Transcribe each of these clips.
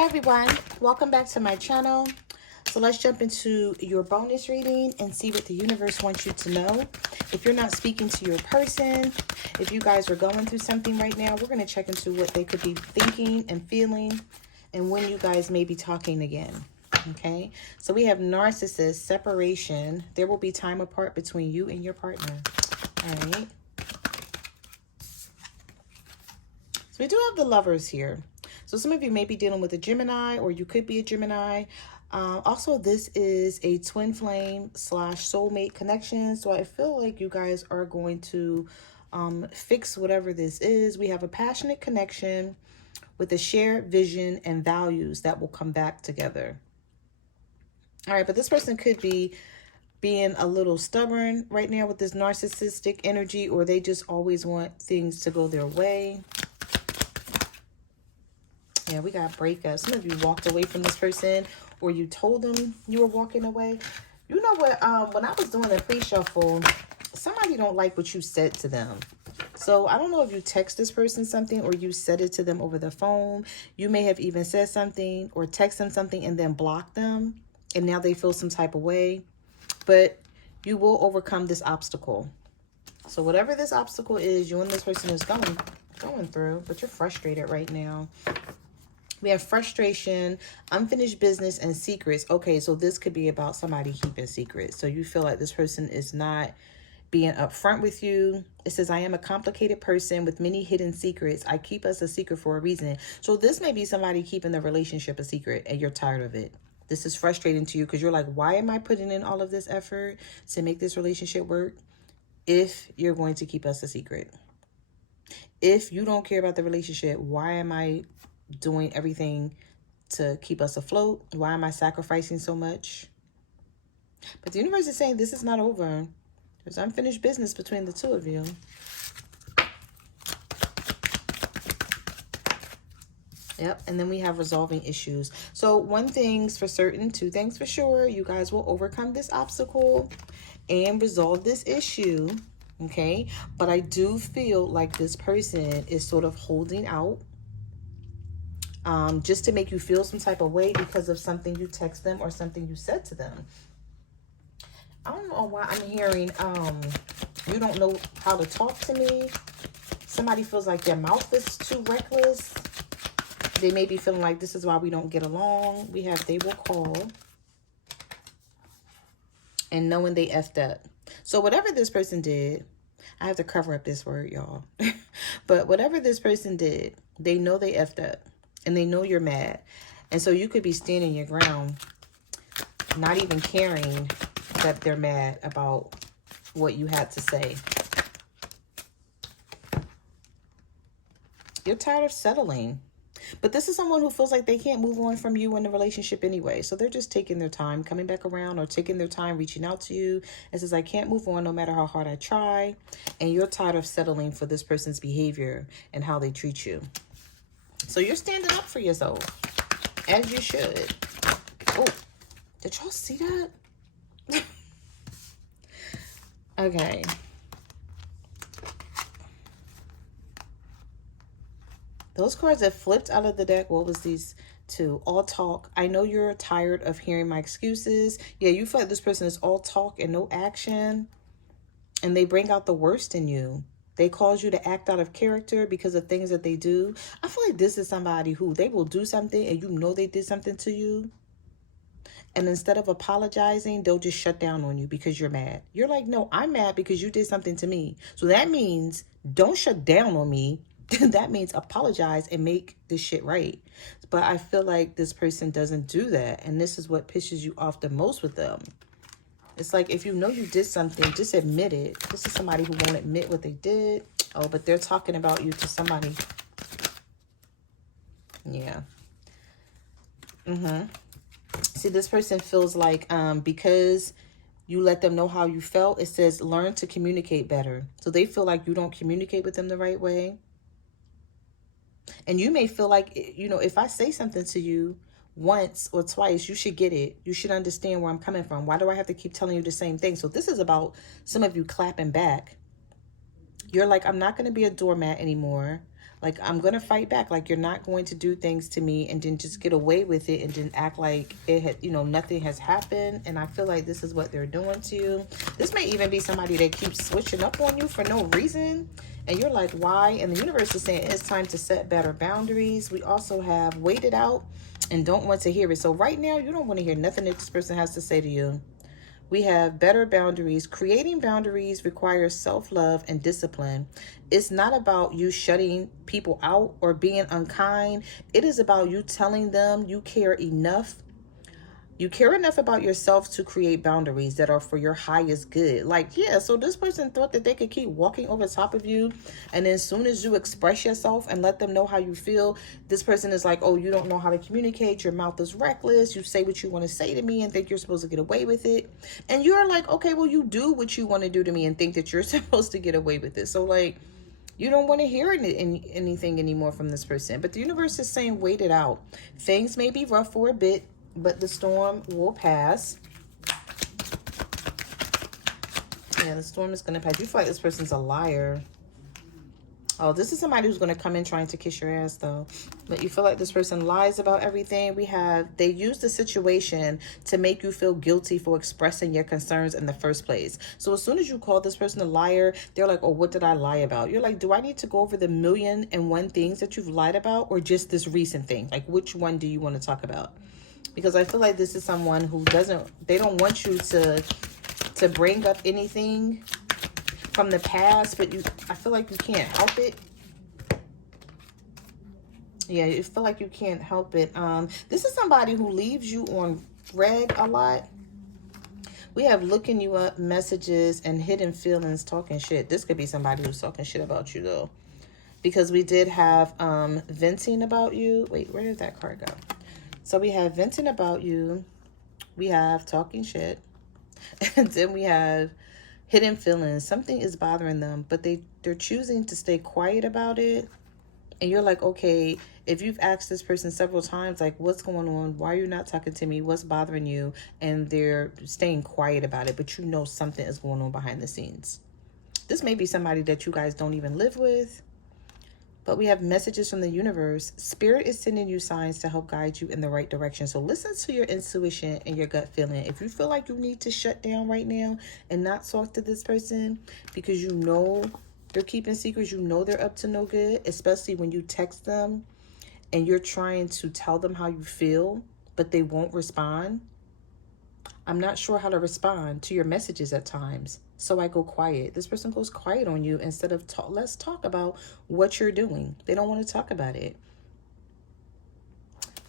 Hi everyone, welcome back to my channel. So let's jump into your bonus reading and see what the universe wants you to know. If you're not speaking to your person, if you guys are going through something right now, we're going to check into what they could be thinking and feeling and when you guys may be talking again. Okay, so we have narcissist, separation. There will be time apart between you and your partner. All right. So we do have the lovers here. So some of you may be dealing with a Gemini, or you could be a Gemini. Also, this is a twin flame / soulmate connection. So I feel like you guys are going to fix whatever this is. We have a passionate connection with a shared vision and values that will come back together. All right, but this person could be being a little stubborn right now with this narcissistic energy, or they just always want things to go their way. Yeah, we got breakups. Some of you walked away from this person, or you told them you were walking away. You know what? When I was doing the pre-shuffle, somebody don't like what you said to them. So I don't know if you text this person something or you said it to them over the phone. You may have even said something or text them something and then blocked them. And now they feel some type of way. But you will overcome this obstacle. So whatever this obstacle is, you and this person is going through, but you're frustrated right now. We have frustration, unfinished business, and secrets. Okay, so this could be about somebody keeping secrets. So you feel like this person is not being upfront with you. It says, I am a complicated person with many hidden secrets. I keep us a secret for a reason. So this may be somebody keeping the relationship a secret and you're tired of it. This is frustrating to you because you're like, why am I putting in all of this effort to make this relationship work if you're going to keep us a secret? If you don't care about the relationship, why am I doing everything to keep us afloat? Why am I sacrificing so much? But the universe is saying this is not over. There's unfinished business between the two of you. Yep, and then we have resolving issues. So one thing's for certain, two things for sure. You guys will overcome this obstacle and resolve this issue, okay? But I do feel like this person is sort of holding out just to make you feel some type of way because of something you text them or something you said to them. I don't know why I'm hearing you don't know how to talk to me. Somebody feels like their mouth is too reckless. They may be feeling like this is why we don't get along. We have they will call. And knowing they effed up. So whatever this person did, I have to cover up this word, y'all. But whatever this person did, they know they effed up. And they know you're mad. And so you could be standing your ground, not even caring that they're mad about what you had to say. You're tired of settling. But this is someone who feels like they can't move on from you in the relationship anyway. So they're just taking their time coming back around or taking their time reaching out to you. It says, I can't move on no matter how hard I try. And you're tired of settling for this person's behavior and how they treat you. So you're standing up for yourself, as you should. Oh, did y'all see that? Okay. Those cards that flipped out of the deck, what was these two? All talk. I know you're tired of hearing my excuses. Yeah, you feel like this person is all talk and no action. And they bring out the worst in you. They cause you to act out of character because of things that they do. I feel like this is somebody who they will do something and you know they did something to you. And instead of apologizing, they'll just shut down on you because you're mad. You're like, no, I'm mad because you did something to me. So that means don't shut down on me. That means apologize and make this shit right. But I feel like this person doesn't do that. And this is what pisses you off the most with them. It's like, if you know you did something, just admit it. This is somebody who won't admit what they did. Oh, but they're talking about you to somebody. Yeah. See, this person feels like because you let them know how you felt, it says learn to communicate better. So they feel like you don't communicate with them the right way. And you may feel like, you know, if I say something to you once or twice, you should get it. You should understand where I'm coming from. Why do I have to keep telling you the same thing? So this is about some of you clapping back. You're like, I'm not going to be a doormat anymore. Like, I'm going to fight back. Like, you're not going to do things to me and then just get away with it and then act like it had, you know, nothing has happened. And I feel like this is what they're doing to you. This may even be somebody that keeps switching up on you for no reason. And you're like, why? And the universe is saying it's time to set better boundaries. We also have waited out and don't want to hear it. So right now, you don't want to hear nothing that this person has to say to you. We have better boundaries. Creating boundaries requires self-love and discipline. It's not about you shutting people out or being unkind. It is about you telling them you care enough. You care enough about yourself to create boundaries that are for your highest good. Like, yeah, so this person thought that they could keep walking over top of you. And then as soon as you express yourself and let them know how you feel, this person is like, oh, you don't know how to communicate. Your mouth is reckless. You say what you want to say to me and think you're supposed to get away with it. And you're like, okay, well, you do what you want to do to me and think that you're supposed to get away with it. So, like, you don't want to hear anything anymore from this person. But the universe is saying, wait it out. Things may be rough for a bit, but the storm will pass. Yeah, the storm is going to pass. You feel like this person's a liar. Oh, this is somebody who's going to come in trying to kiss your ass, though. But you feel like this person lies about everything. They use the situation to make you feel guilty for expressing your concerns in the first place. So as soon as you call this person a liar, they're like, oh, what did I lie about? You're like, do I need to go over the 1,000,001 things that you've lied about, or just this recent thing? Like, which one do you want to talk about? Because I feel like this is someone who they don't want you to bring up anything from the past, but I feel like you can't help it. Yeah, you feel like you can't help it. This is somebody who leaves you on red a lot. We have looking you up, messages, and hidden feelings, talking shit. This could be somebody who's talking shit about you, though. Because we did have venting about you. Wait, where did that card go? So we have venting about you, we have talking shit, and then we have hidden feelings. Something is bothering them, but they're choosing to stay quiet about it. And you're like, okay, if you've asked this person several times, like, what's going on? Why are you not talking to me? What's bothering you? And they're staying quiet about it, but you know something is going on behind the scenes. This may be somebody that you guys don't even live with. But we have messages from the universe. Spirit is sending you signs to help guide you in the right direction. So listen to your intuition and your gut feeling. If you feel like you need to shut down right now and not talk to this person because you know they're keeping secrets, you know they're up to no good, especially when you text them and you're trying to tell them how you feel, but they won't respond. I'm not sure how to respond to your messages at times. So I go quiet. This person goes quiet on you instead of let's talk about what you're doing. They don't want to talk about it.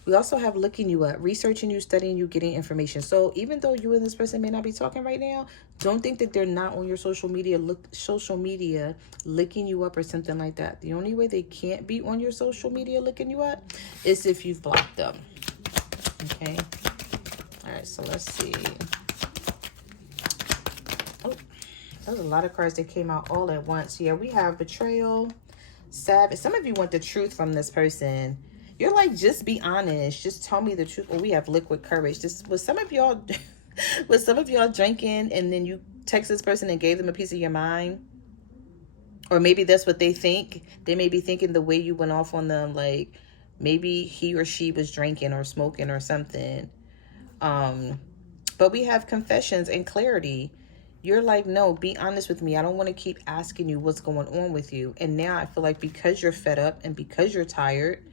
We also have looking you up, researching you, studying you, getting information. So even though you and this person may not be talking right now, don't think that they're not on your social media looking you up or something like that. The only way they can't be on your social media looking you up is if you've blocked them. Okay. All right, so let's see. Oh, there's a lot of cards that came out all at once. Yeah, we have betrayal, savage. Some of you want the truth from this person. You're like, just be honest. Just tell me the truth. Or we have liquid courage. This was some of y'all drinking and then you text this person and gave them a piece of your mind. Or maybe that's what they think. They may be thinking the way you went off on them, like maybe he or she was drinking or smoking or something. But we have confessions and clarity. You're like, no, be honest with me. I don't want to keep asking you what's going on with you. And now I feel like because you're fed up and because you're tired,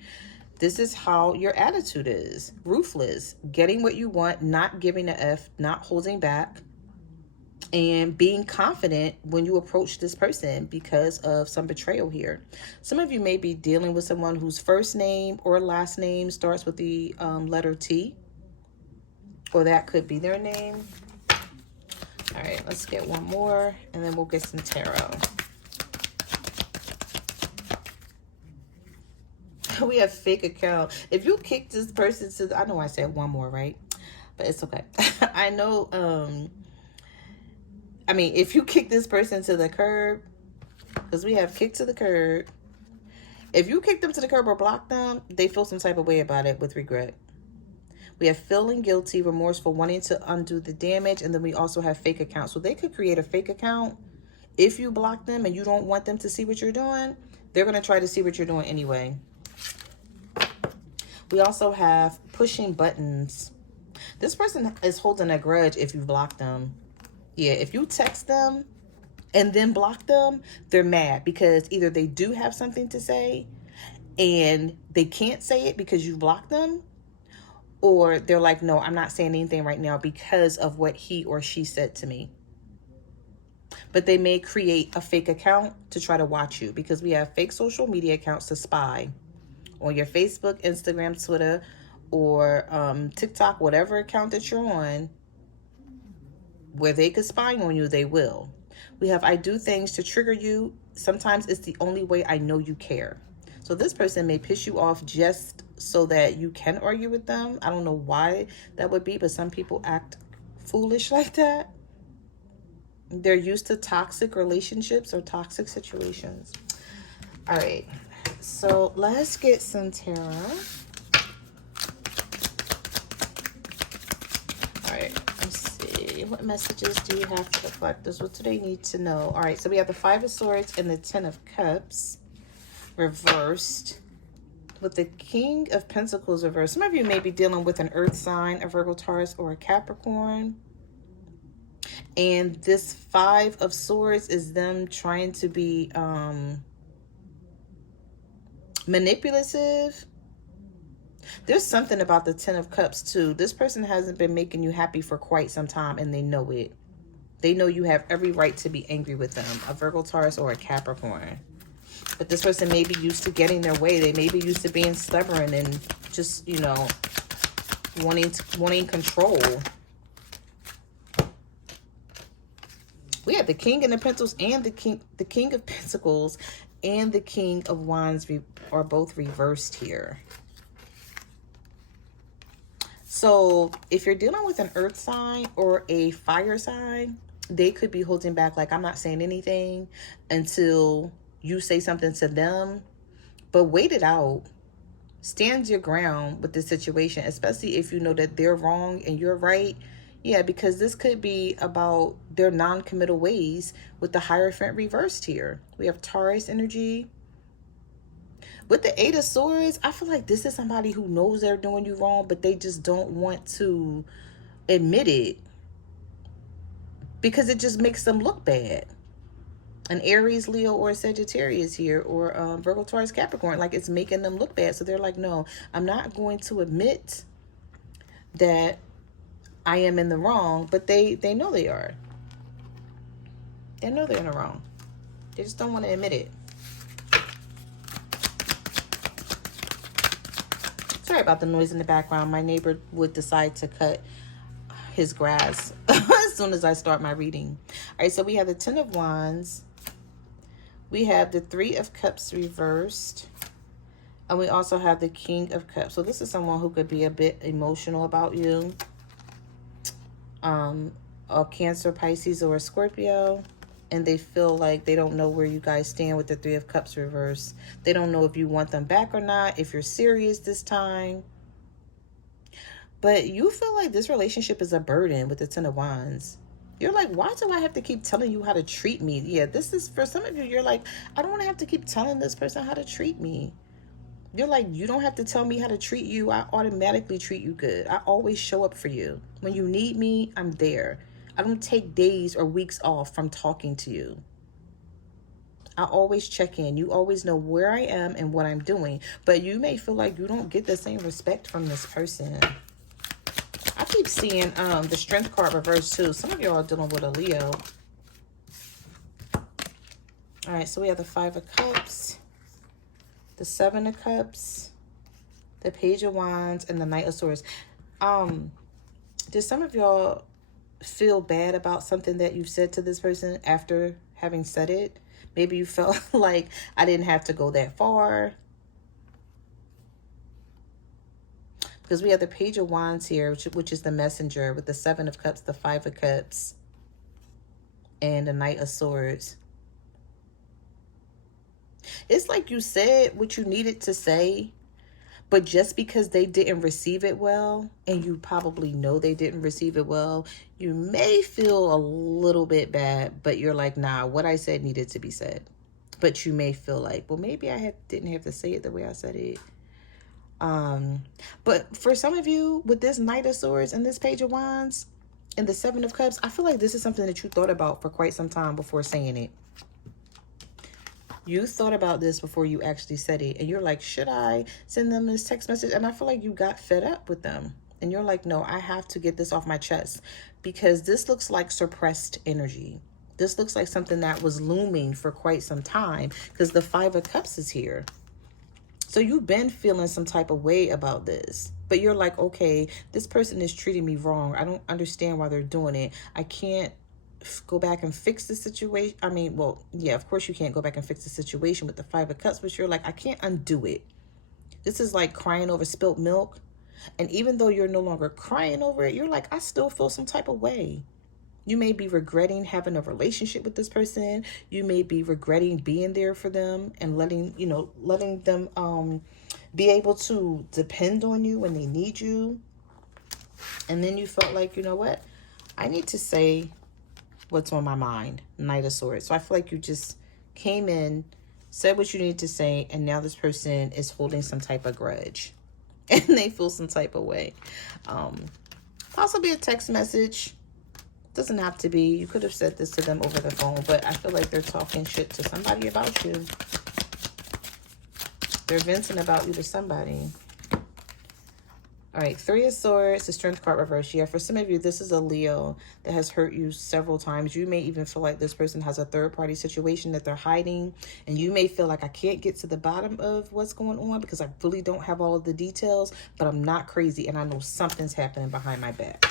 this is how your attitude is. Ruthless, getting what you want, not giving a F, not holding back, and being confident when you approach this person because of some betrayal here. Some of you may be dealing with someone whose first name or last name starts with the letter T. Or that could be their name. All right, let's get one more and then we'll get some tarot. We have fake account. If you kick this person to, I know I said one more, right? But it's okay. I know, I mean, if you kick this person to the curb, because we have kicked to the curb. If you kick them to the curb or block them, they feel some type of way about it with regret. We have feeling guilty, remorseful, wanting to undo the damage. And then we also have fake accounts. So they could create a fake account if you block them and you don't want them to see what you're doing. They're going to try to see what you're doing anyway. We also have pushing buttons. This person is holding a grudge if you block them. Yeah, if you text them and then block them, they're mad because either they do have something to say and they can't say it because you blocked them, or they're like, no, I'm not saying anything right now because of what he or she said to me. But they may create a fake account to try to watch you, because we have fake social media accounts to spy on your Facebook, Instagram, Twitter, or TikTok, whatever account that you're on, where they could spy on you, they will. We have, I do things to trigger you. Sometimes it's the only way I know you care. So this person may piss you off just so that you can argue with them. I don't know why that would be, but some people act foolish like that. They're used to toxic relationships or toxic situations. All right, so let's get some tarot. All right, let's see. What messages do you have for the collectors? What do they need to know? All right, so we have the Five of Swords and the Ten of Cups reversed, with the King of Pentacles reversed. Some of you may be dealing with an earth sign, a Virgo, Taurus, or a Capricorn. And this Five of Swords is them trying to be manipulative. There's something about the Ten of Cups too. This person hasn't been making you happy for quite some time, and they know it. They know you have every right to be angry with them, a Virgo, Taurus, or a Capricorn. But this person may be used to getting their way. They may be used to being stubborn and just, you know, wanting control. We have the King of Pentacles and the King of Pentacles and the King of Wands are both reversed here. So if you're dealing with an earth sign or a fire sign, they could be holding back, like, I'm not saying anything until you say something to them. But wait it out. Stand your ground with the situation, especially if you know that they're wrong and you're right. Yeah, because this could be about their non-committal ways with the Hierophant reversed here. We have Taurus energy. With the Eight of Swords, I feel like this is somebody who knows they're doing you wrong, but they just don't want to admit it because it just makes them look bad. An Aries, Leo, or a Sagittarius here, or Virgo, Taurus, Capricorn. Like, it's making them look bad. So they're like, no, I'm not going to admit that I am in the wrong. But they know they are. They know they're in the wrong. They just don't want to admit it. Sorry about the noise in the background. My neighbor would decide to cut his grass as soon as I start my reading. All right, so we have the Ten of Wands. We have the Three of Cups reversed. And we also have the King of Cups. So this is someone who could be a bit emotional about you. A Cancer, Pisces, or a Scorpio. And they feel like they don't know where you guys stand with the Three of Cups reversed. They don't know if you want them back or not, if you're serious this time. But you feel like this relationship is a burden with the Ten of Wands. You're like, why do I have to keep telling you how to treat me? Yeah, this is, for some of you, you're like, I don't want to have to keep telling this person how to treat me. You're like, you don't have to tell me how to treat you. I automatically treat you good. I always show up for you. When you need me, I'm there. I don't take days or weeks off from talking to you. I always check in. You always know where I am and what I'm doing. But you may feel like you don't get the same respect from this person. I keep seeing the Strength card reversed too. Some of y'all are dealing with a Leo. All right, so we have the Five of Cups, the Seven of Cups, the Page of Wands, and the Knight of Swords. Did some of y'all feel bad about something that you've said to this person after having said it? Maybe you felt like, I didn't have to go that far. Because we have the Page of Wands here, which is the messenger, with the Seven of Cups, the Five of Cups, and the Knight of Swords. It's like you said what you needed to say, but just because they didn't receive it well, and you probably know they didn't receive it well, you may feel a little bit bad, but you're like, nah, what I said needed to be said. But you may feel like, well, maybe I didn't have to say it the way I said it. But for some of you, with this Knight of Swords and this Page of Wands and the Seven of Cups, I feel like this is something that you thought about for quite some time before saying it. You thought about this before you actually said it. And you're like, should I send them this text message? And I feel like you got fed up with them. And you're like, no, I have to get this off my chest. Because this looks like suppressed energy. This looks like something that was looming for quite some time. Because the Five of Cups is here. So you've been feeling some type of way about this. But you're like, okay, this person is treating me wrong. I don't understand why they're doing it. I can't go back and fix the situation. I mean, well, yeah, of course you can't go back and fix the situation with the Five of Cups, but you're like, I can't undo it. This is like crying over spilt milk. And even though you're no longer crying over it, you're like, I still feel some type of way. You may be regretting having a relationship with this person. You may be regretting being there for them and letting them be able to depend on you when they need you. And then you felt like, you know what? I need to say what's on my mind. Knight of Swords. So I feel like you just came in, said what you needed to say, and now this person is holding some type of grudge. And they feel some type of way. Possibly a text message. Doesn't have to be. You could have said this to them over the phone, but I feel like they're talking shit to somebody about you. They're venting about you to somebody. All right, Three of Swords, the Strength card reverse. Yeah, for some of you, this is a Leo that has hurt you several times. You may even feel like this person has a third-party situation that they're hiding. And you may feel like, I can't get to the bottom of what's going on because I really don't have all of the details. But I'm not crazy, and I know something's happening behind my back.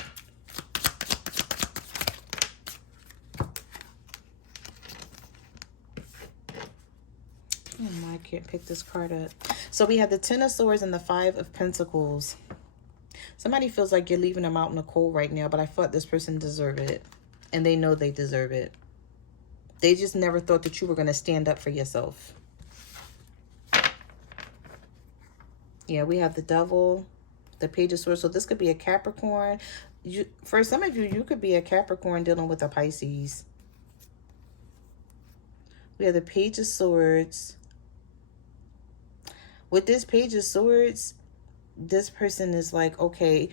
Oh, I can't pick this card up. So we have the Ten of Swords and the Five of Pentacles. Somebody feels like you're leaving them out in the cold right now, but I thought this person deserved it. And they know they deserve it. They just never thought that you were going to stand up for yourself. Yeah, we have the Devil, the Page of Swords. So this could be a Capricorn. For some of you, you could be a Capricorn dealing with a Pisces. We have the Page of Swords. With this Page of Swords, this person is like, okay,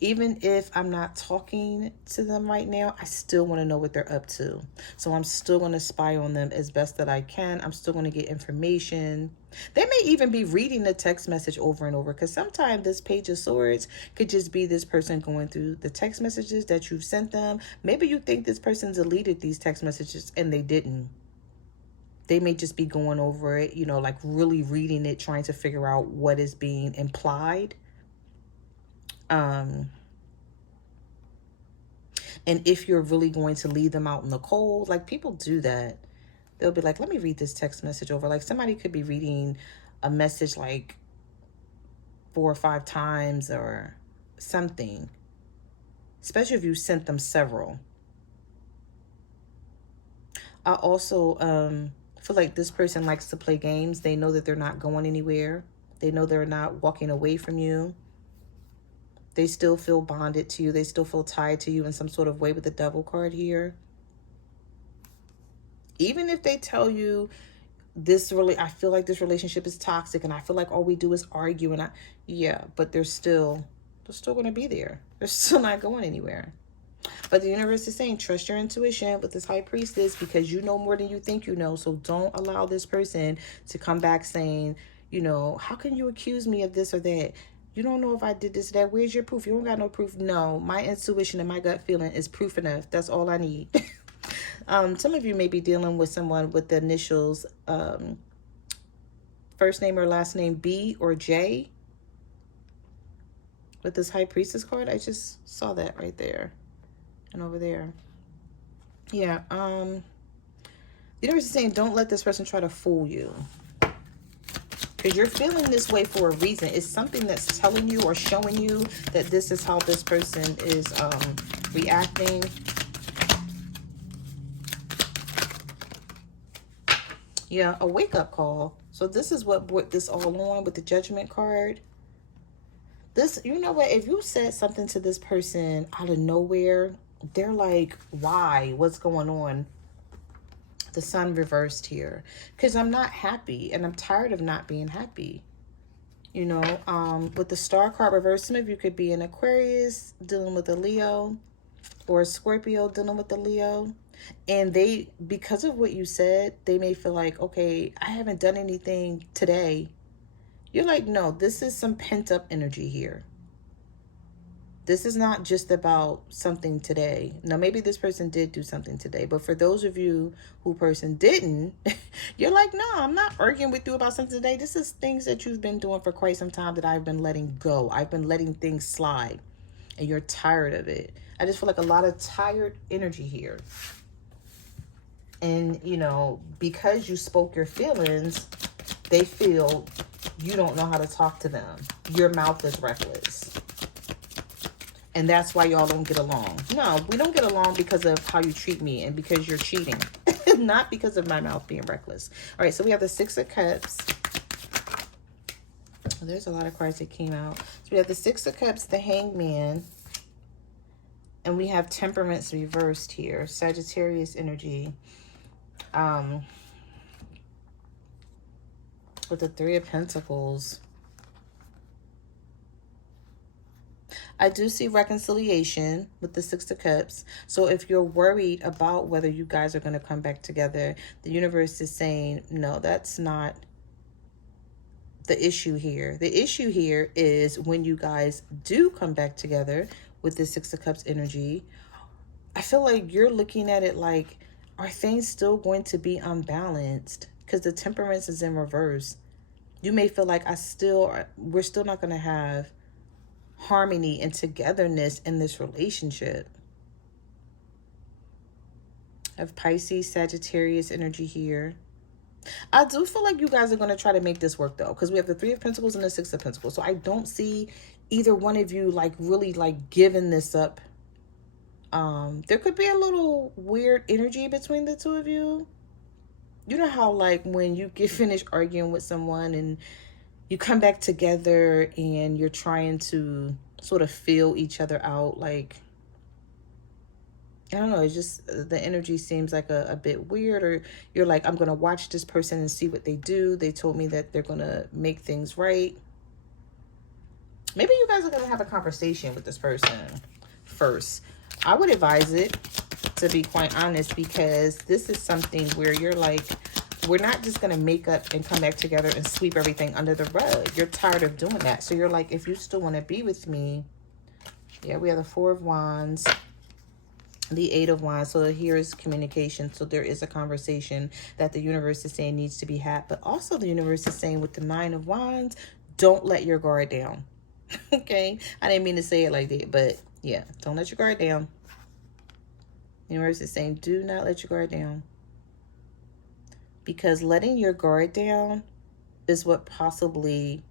even if I'm not talking to them right now, I still want to know what they're up to. So I'm still going to spy on them as best that I can. I'm still going to get information. They may even be reading the text message over and over, because sometimes this Page of Swords could just be this person going through the text messages that you've sent them. Maybe you think this person deleted these text messages and they didn't. They may just be going over it, you know, like really reading it, trying to figure out what is being implied. And if you're really going to leave them out in the cold, like people do that. They'll be like, let me read this text message over. Like somebody could be reading a message like 4 or 5 times or something. Especially if you sent them several. I also feel like this person likes to play games. They know that they're not going anywhere. They know they're not walking away from you. They still feel bonded to you. They still feel tied to you in some sort of way with the Devil card here. Even if they tell you I feel like this relationship is toxic and I feel like all we do is argue and yeah, but they're still going to be there. They're still not going anywhere. But the universe is saying, trust your intuition with this High Priestess, because you know more than you think you know. So don't allow this person to come back saying, you know, how can you accuse me of this or that? You don't know if I did this or that. Where's your proof? You don't got no proof. No, my intuition and my gut feeling is proof enough. That's all I need. Some of you may be dealing with someone with the initials, first name or last name B or J. With this High Priestess card, I just saw that right there. And over there. Yeah, the universe is saying, don't let this person try to fool you. Because you're feeling this way for a reason. It's something that's telling you or showing you that this is how this person is reacting. Yeah, a wake-up call. So this is what brought this all on with the Judgment card. This, you know what? If you said something to this person out of nowhere, they're like, why? What's going on? The Sun reversed here. Because I'm not happy, and I'm tired of not being happy. You know, with the Star card reversed, some of you could be an Aquarius dealing with a Leo, or a Scorpio dealing with a Leo. And they, because of what you said, they may feel like, okay, I haven't done anything today. You're like, no, this is some pent up energy here. This is not just about something today. Now, maybe this person did do something today, but for those of you who person didn't, you're like, no, I'm not arguing with you about something today. This is things that you've been doing for quite some time that I've been letting go. I've been letting things slide, and you're tired of it. I just feel like a lot of tired energy here. And, you know, because you spoke your feelings, they feel you don't know how to talk to them. Your mouth is reckless. And that's why y'all don't get along. No, we don't get along because of how you treat me and because you're cheating. Not because of my mouth being reckless. All right, so we have the Six of Cups. There's a lot of cards that came out. So we have the Six of Cups, the Hangman. And we have Temperaments reversed here. Sagittarius energy. With the Three of Pentacles. I do see reconciliation with the Six of Cups. So if you're worried about whether you guys are going to come back together, the universe is saying, no, that's not the issue here. The issue here is when you guys do come back together with the Six of Cups energy, I feel like you're looking at it like, are things still going to be unbalanced? Because the Temperance is in reverse. You may feel like we're still not going to have harmony and togetherness in this relationship. I have Pisces, Sagittarius energy here. I do feel like you guys are going to try to make this work though, because we have the Three of Pentacles and the Six of Pentacles. So I don't see either one of you like really like giving this up. There could be a little weird energy between the two of you. You know how like when you get finished arguing with someone and you come back together and you're trying to sort of feel each other out, like, I don't know, it's just the energy seems like a bit weird, or you're like, I'm going to watch this person and see what they do. They told me that they're going to make things right. Maybe you guys are going to have a conversation with this person first. I would advise it, to be quite honest, because this is something where you're like, we're not just going to make up and come back together and sweep everything under the rug. You're tired of doing that. So you're like, if you still want to be with me, yeah, we have the Four of Wands, the Eight of Wands. So here is communication. So there is a conversation that the universe is saying needs to be had. But also the universe is saying with the Nine of Wands, don't let your guard down. Okay? I didn't mean to say it like that, but yeah, don't let your guard down. The universe is saying, do not let your guard down. Because letting your guard down is what possibly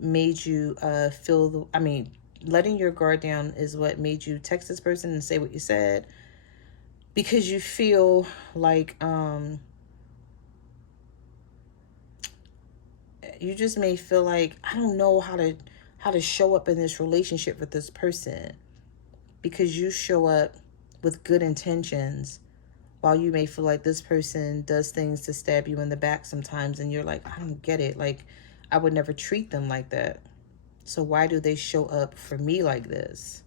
made you letting your guard down is what made you text this person and say what you said. Because you feel like you just may feel like, I don't know how to show up in this relationship with this person. Because you show up with good intentions, while you may feel like this person does things to stab you in the back sometimes, and you're like, I don't get it. Like, I would never treat them like that. So why do they show up for me like this?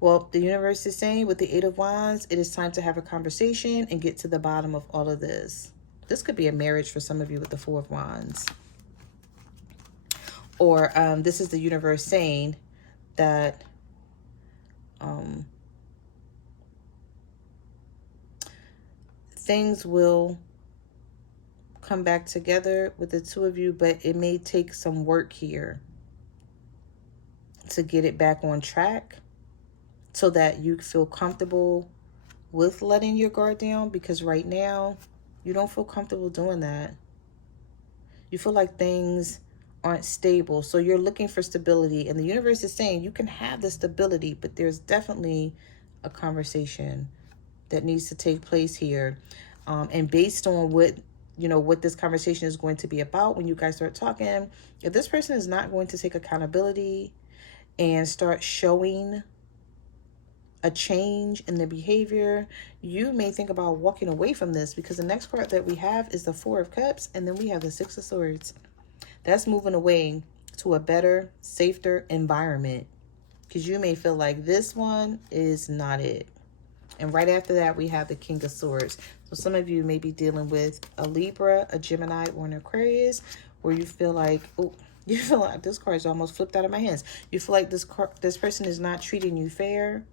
Well, the universe is saying with the Eight of Wands, it is time to have a conversation and get to the bottom of all of this. This could be a marriage for some of you with the Four of Wands. Or this is the universe saying that things will come back together with the two of you, but it may take some work here to get it back on track so that you feel comfortable with letting your guard down, because right now you don't feel comfortable doing that. You feel like things aren't stable, so you're looking for stability, and the universe is saying you can have the stability, but there's definitely a conversation that needs to take place here. And based on what this conversation is going to be about when you guys start talking, if this person is not going to take accountability and start showing a change in the behavior. You may think about walking away from this, because the next card that we have is the Four of Cups, and then we have the Six of Swords. That's moving away to a better, safer environment, because you may feel like this one is not it. And right after that, we have the King of Swords. So some of you may be dealing with a Libra, a Gemini, or an Aquarius, where you feel like, oh, you feel like this card is almost flipped out of my hands. You feel like this person is not treating you fair,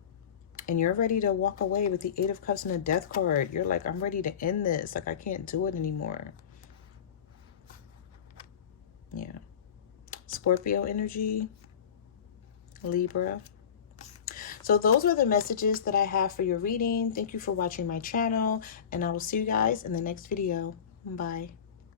and you're ready to walk away with the Eight of Cups and the Death card. You're like, I'm ready to end this. Like, I can't do it anymore. Yeah. Scorpio energy, Libra. So those are the messages that I have for your reading. Thank you for watching my channel, and I will see you guys in the next video. Bye.